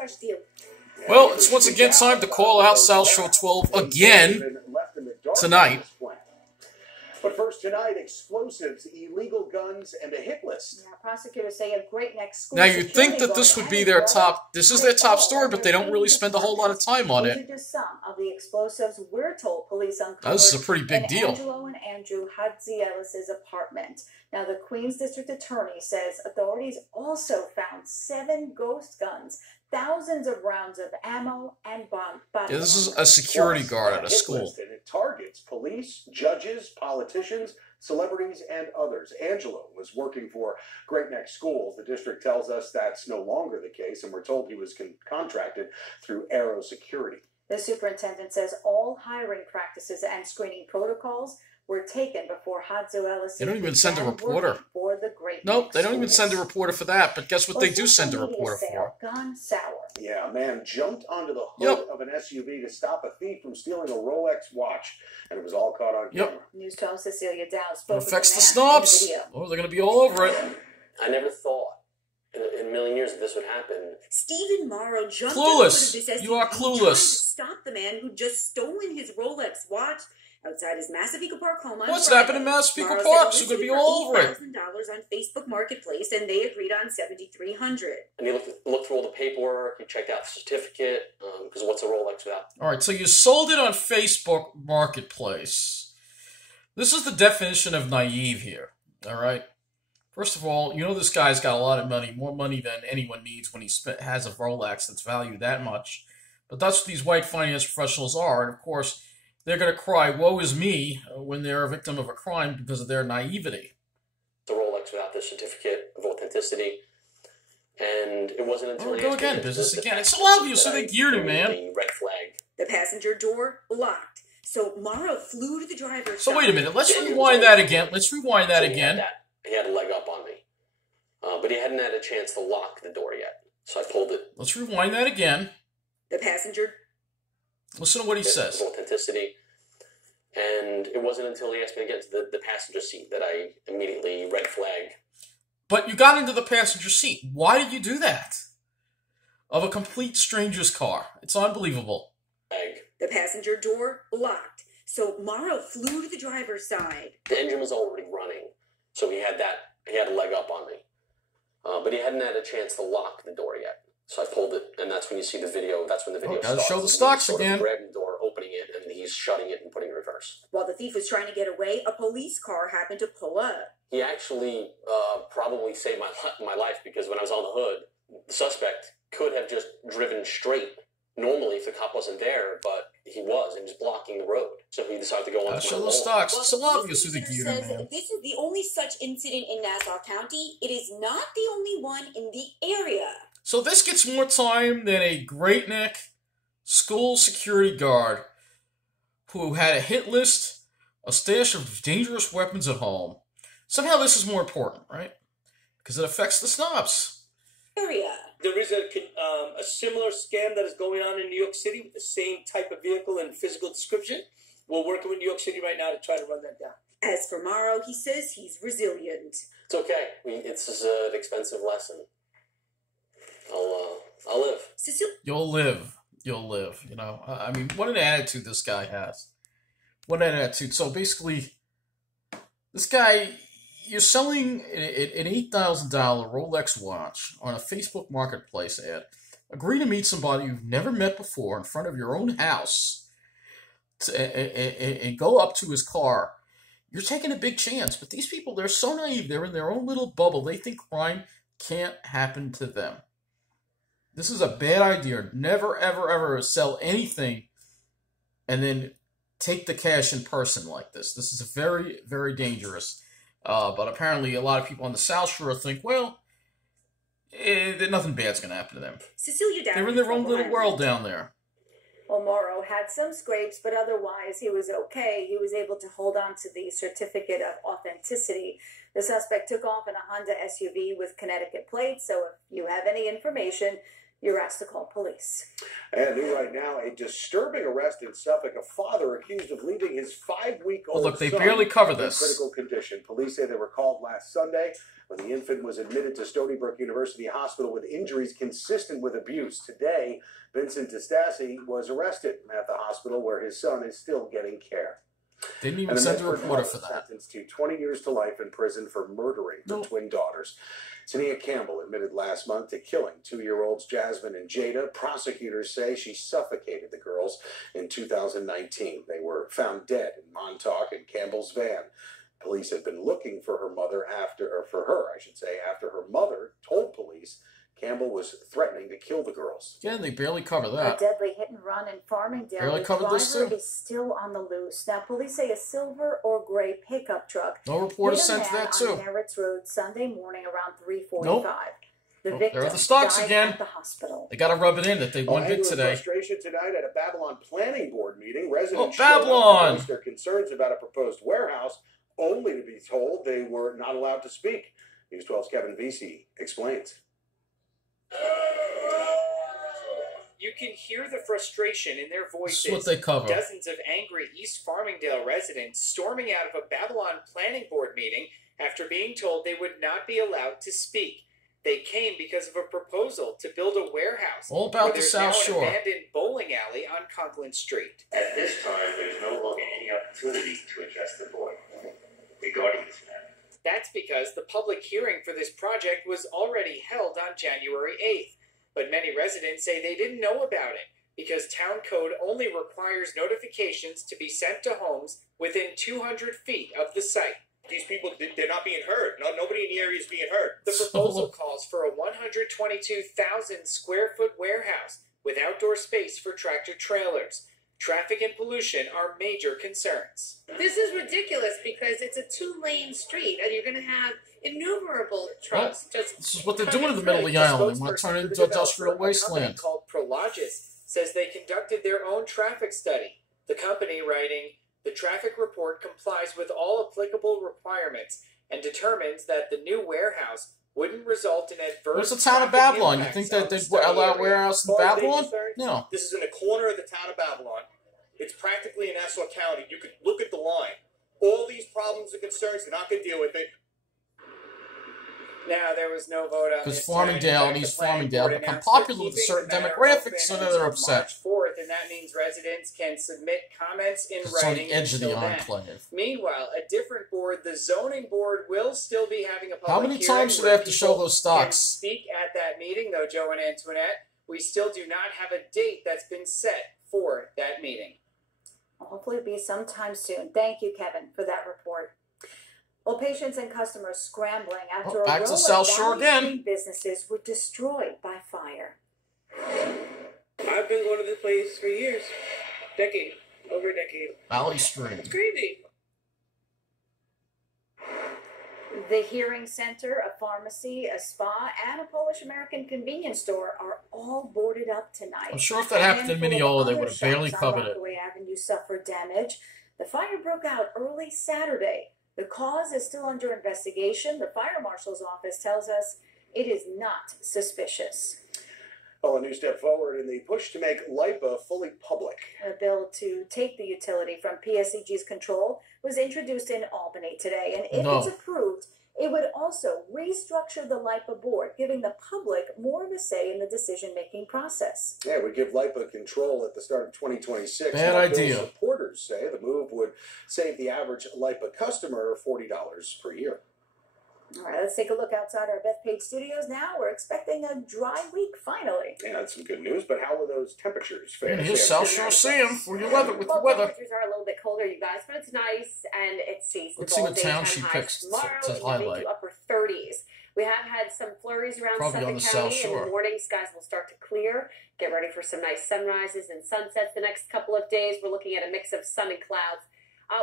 hush-hush deal. Well, it's once again time to call out South Shore 12 again tonight. But first tonight, explosives, illegal guns, and a hit list. Now, prosecutors say a Great Neck school. Now, you'd think that this would be their top, this is their top story, but they don't really spend a whole lot of time on it. These are just some of the explosives we're told police uncovered. This is a pretty big deal. Angelo and Andrew Hadzi-Ellis's apartment. Now, the Queens District Attorney says authorities also found 7 ghost guns, thousands of rounds of ammo, and bomb. Yeah, this is a security guard at a school. And it targets police, judges, politicians, celebrities, and others. Angelo was working for Great Neck Schools. The district tells us that's no longer the case, and we're told he was contracted through Aero Security. The superintendent says all hiring practices and screening protocols were taken before Hadzi-Ellis. They don't even send a reporter. For the Great Nope, they don't even Schools. send a reporter for that, but guess what they do send a reporter for? Gone sour. Yeah, a man jumped onto the hood of an SUV to stop a thief from stealing a Rolex watch, and it was all caught on camera. News 12 Cecilia Dow It spoke affects the with snobs. the man. Oh, they're going to be all over it. I never thought in a million years that this would happen. Stephen Morrow jumped Clueless. into this SUV You are trying to clueless. stop the man who just stolen his Rolex watch outside his Massapequa Park home on What's Friday. happening in Massapequa Morrow Park? said They're going to be listed all for over it. $8,000 on Facebook Marketplace, and they agreed on $7,300. And he looked through all the paperwork. He checked out the certificate because what's a Rolex without? All right, so you sold it on Facebook Marketplace. This is the definition of naive here, all right? First of all, you know this guy's got a lot of money, more money than anyone needs when he has a Rolex that's valued that much. But that's what these white finance professionals are, and of course, they're going to cry, woe is me, when they're a victim of a crime because of their naivety. The Rolex without the certificate of authenticity. And it wasn't until... Go again, business again. It's so obvious who they geared him, man. The red flag. The passenger door locked, so Morrow flew to the driver's So side. wait a minute, let's rewind that again. Let's rewind that again. He had a leg up on me. But he hadn't had a chance to lock the door yet. So I pulled it. Let's rewind that again. The passenger... Listen to what he says. Authenticity. And it wasn't until he asked me to get into the passenger seat that I immediately red flagged. But you got into the passenger seat. Why did you do that? Of a complete stranger's car. It's unbelievable. The passenger door locked, so Morrow flew to the driver's side. The engine was already running, so he had a leg up on me. But he hadn't had a chance to lock the door yet. So I pulled it, and that's when you see the video. That's when the video starts. Gotta show the stocks again. Grabbing the door, opening it, and he's shutting it and putting it in reverse. While the thief was trying to get away, a police car happened to pull up. He actually probably saved my life because when I was on the hood, the suspect could have just driven straight. Normally, if the cop wasn't there, but he was, and just blocking the road. So he decided to go on. Show the stocks. It's so obvious who the geared says man. this is the only such incident in Nassau County. It is not the only one in the area. So this gets more time than a Great Neck school security guard who had a hit list, a stash of dangerous weapons at home. Somehow this is more important, right? Because it affects the snobs. Area. There is a similar scam that is going on in New York City with the same type of vehicle and physical description. We're working with New York City right now to try to run that down. As for Morrow, he says he's resilient. It's okay. It's just an expensive lesson. I'll live. You'll live. You'll live. You know, I mean, what an attitude this guy has. What an attitude. So basically, this guy, you're selling an $8,000 Rolex watch on a Facebook Marketplace ad. Agree to meet somebody you've never met before in front of your own house and go up to his car. You're taking a big chance. But these people, they're so naive. They're in their own little bubble. They think crime can't happen to them. This is a bad idea. Never, ever, ever sell anything and then take the cash in person like this. This is very, very dangerous. But apparently a lot of people on the South Shore think, well, nothing bad's going to happen to them. Cecilia Dow. They're in their own little world down there. Well, Morrow had some scrapes, but otherwise he was okay. He was able to hold on to the certificate of authenticity. The suspect took off in a Honda SUV with Connecticut plates, so if you have any information, you're asked to call police. And new right now, a disturbing arrest in Suffolk. A father accused of leaving his 5-week-old Well, look, they son barely cover in this. critical condition. Police say they were called last Sunday. when the infant was admitted to Stony Brook University Hospital with injuries consistent with abuse. Today, Vincent DeStassi was arrested at the hospital where his son is still getting care. Didn't even send a reporter for that. Sentenced to 20 years to life in prison for murdering her twin daughters. Tania Campbell admitted last month to killing 2-year-olds Jasmine and Jada. Prosecutors say she suffocated the girls in 2019. They were found dead in Montauk in Campbell's van. Police had been looking for her mother after her mother told police Campbell was threatening to kill the girls. Yeah, they barely cover that. A deadly hit and run in Farmingdale. Barely The covered this driver too. is still on the loose. Now, police say a silver or gray pickup truck No report is hit a sent to man that too. on Merritt's Road Sunday morning around 3:45. Nope. The Nope, victim there are the stocks died again. at the hospital. They got to rub it in that they won big Anger and today. frustration tonight at a Babylon Planning Board meeting. Residents Oh, Babylon! voiced their concerns about a proposed warehouse, only to be told they were not allowed to speak. News 12's Kevin Vesey explains. You can hear the frustration in their voices. This is what they cover. Dozens of angry East Farmingdale residents storming out of a Babylon Planning Board meeting after being told they would not be allowed to speak. They came because of a proposal to build a warehouse. All about the there's South now Shore. an abandoned bowling alley on Conklin Street. At this time, there's no longer any opportunity to address the board regarding this matter. That's because the public hearing for this project was already held on January 8th. But many residents say they didn't know about it because town code only requires notifications to be sent to homes within 200 feet of the site. These people, they're not being heard. Nobody in the area is being heard. The proposal calls for a 122,000 square foot warehouse with outdoor space for tractor trailers. Traffic and pollution are major concerns. This is ridiculous because it's a 2-lane street and you're going to have innumerable trucks. This is what they're doing in the middle of the island. They want to turn it into industrial wasteland. A company called Prologis says they conducted their own traffic study. The company writing, the traffic report complies with all applicable requirements and determines that the new warehouse wouldn't result in adverse. Where's the town of Babylon? You think that they'd allow a warehouse in Babylon? No. This is in the corner of the town of Babylon. It's practically in Nassau County. You could look at the line. All these problems and concerns, they're not going to deal with it. Now, there was no vote on Because this. Farmingdale and East Farmingdale become popular with certain demographics, so now they're upset. March 4th, and that means residents can submit comments in It's on writing. the edge of the until then. enclave. Meanwhile, a different board, the zoning board, will still be having a public How many hearing times do they where have to show people those stocks? can speak at that meeting, though, Joe and Antoinette. We still do not have a date that's been set for that meeting. Hopefully it'll be sometime soon. Thank you, Kevin, for that report. Well, patients and customers scrambling after back a to row South of Shore Valley again. Street businesses were destroyed by fire. I've been going to this place for years. Over a decade. Valley Street. It's crazy. The Hearing Center, a pharmacy, a spa, and a Polish-American convenience store are all boarded up tonight. I'm sure if that happened in Mineola, they would have barely covered it. Rockaway Avenue suffered damage. The fire broke out early Saturday. The cause is still under investigation. The fire marshal's office tells us it is not suspicious. Well, a new step forward in the push to make LIPA fully public. A bill to take the utility from PSEG's control was introduced in Albany today, and if it's approved, it would also restructure the LIPA board, giving the public more of a say in the decision-making process. Yeah, it would give LIPA control at the start of 2026. Bad idea. Supporters say the move would save the average LIPA customer $40 per year. All right, let's take a look outside our Bethpage studios now. We're expecting a dry week, finally. Yeah, that's some good news, but how are those temperatures? And here's South Shore Sam for your weather with the weather. Temperatures are a little bit colder, you guys, but it's nice and it's seasonable. Let's see what town Daytime she highs picks tomorrow to in the highlight. mid to upper 30s. We have had some flurries around Probably on Suffolk the South County. In Shore. the morning, skies will start to clear. Get ready for some nice sunrises and sunsets the next couple of days. We're looking at a mix of sun and clouds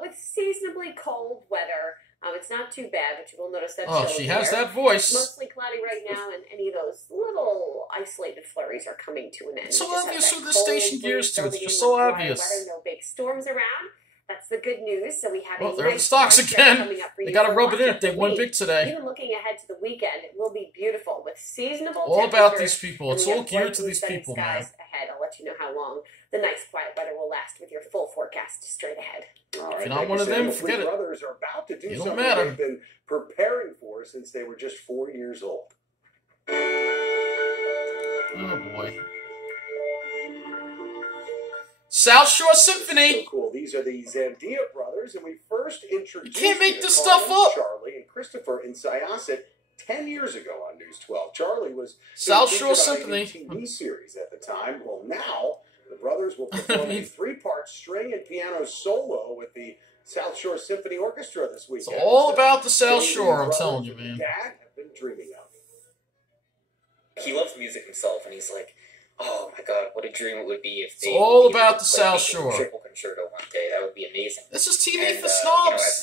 with seasonably cold weather. It's not too bad, but you will notice that Oh, chill she in has there. that voice. Mostly cloudy right now, and any of those little isolated flurries are coming to an end. It's so We just have obvious that who the cold station gears breeze to. It's building just in so with dry obvious. weather, no big storms around. That's the good news. So we have Well, a there are the nice stocks stretch again. coming up for They you got to for rub it much in. of They the won week. big today. Even looking ahead to the weekend, it will be beautiful with seasonable All about temperatures, these people. and It's we all have geared bright to blue these sunny people, man. skies ahead. I'll let you know how long the nice quiet weather will last with your full forecast straight ahead. All right, If you're not one of them, The forget Fleet it. Brothers are about to do You don't something matter. they've been preparing for since they were just 4 years old. Oh, boy. South Shore Symphony. So cool. These are the Zandia brothers, and we first introduced You can't make to this Carmen, stuff up. Charlie and Christopher in Syosset 10 years ago on News 12. Charlie was South featured Shore on a Symphony. TV series at the time. Well, now the brothers will perform a 3-part string and piano solo with the South Shore Symphony Orchestra this weekend. It's all about the South David Shore, I'm brothers telling you, and man. Dad have been dreaming of. He loves music himself, and he's like, oh my god, what a dream it would be if It's they all would be about able the to play South Beethoven's Shore. Triple concerto one day. That would be amazing. This is TV And, for as snobs.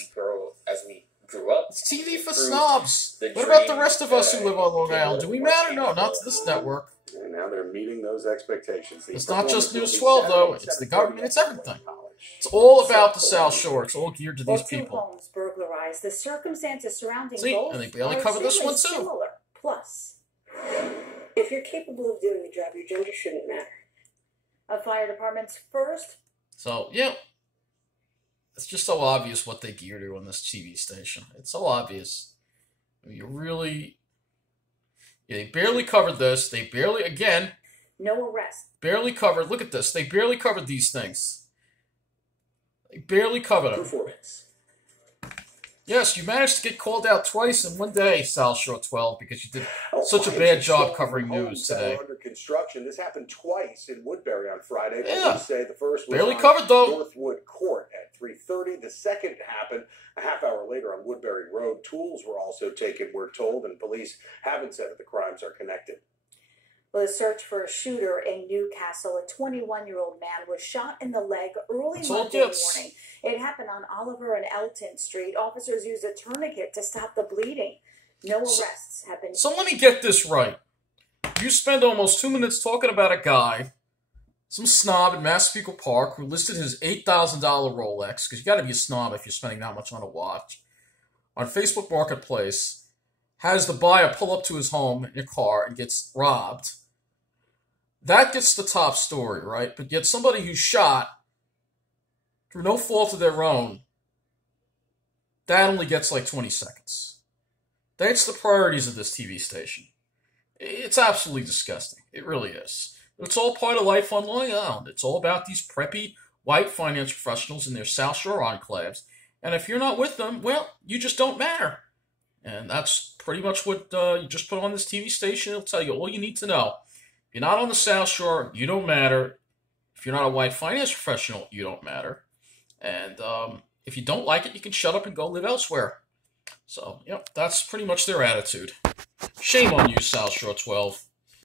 we grew up, It's TV for improved snobs. the What about the dream, rest of us who live on Long became a Island? Do little we more matter? No, tangible. not to this network. And now they're meeting those expectations. The It's not just performance News will be 12, though. Saturday, It's the 7:30 government. It's at everything. College. It's all about the South Shore. It's all geared to these Two people. homes burglarized. The circumstances surrounding See, both and they barely are covered this extremely one, too. Similar. Plus, If you're capable of doing the job, your gender shouldn't matter. a fire department's first. So, yeah. It's just so obvious what they gear to on this TV station. It's so obvious. I mean, you really... Yeah, they barely covered this. They barely, again, No arrest. barely covered... Look at this. They barely covered these things. They barely covered them. Performance. Yes, you managed to get called out twice in one day, South Shore 12, because you did Oh, such a fires bad and job storms covering and news homes that today. were under construction. This happened twice in Woodbury on Friday. Yeah. Police say the first was Barely on covered, though. Northwood Court at 3:30. The second happened a half hour later on Woodbury Road. Tools were also taken, we're told, and police haven't said if the crimes are connected. Well, the search for a shooter in Newcastle, a 21-year-old man, was shot in the leg early That's all Monday it gets. morning. It happened on Oliver and Elton Street. Officers used a tourniquet to stop the bleeding. No arrests have been. So let me get this right. You spend almost 2 minutes talking about a guy, some snob in Massapequa Park, who listed his $8,000 Rolex, because you got to be a snob if you're spending that much on a watch, on Facebook Marketplace, has the buyer pull up to his home in a car and gets robbed. That gets the top story, right? But yet somebody who's shot, through no fault of their own, that only gets like 20 seconds. That's the priorities of this TV station. It's absolutely disgusting. It really is. It's all part of life on Long Island. It's all about these preppy white finance professionals in their South Shore enclaves. And if you're not with them, well, you just don't matter. And that's pretty much what you just put on this TV station. It'll tell you all you need to know. If you're not on the South Shore, you don't matter. If you're not a white finance professional, you don't matter. And if you don't like it, you can shut up and go live elsewhere. So, yep, that's pretty much their attitude. Shame on you, South Shore 12.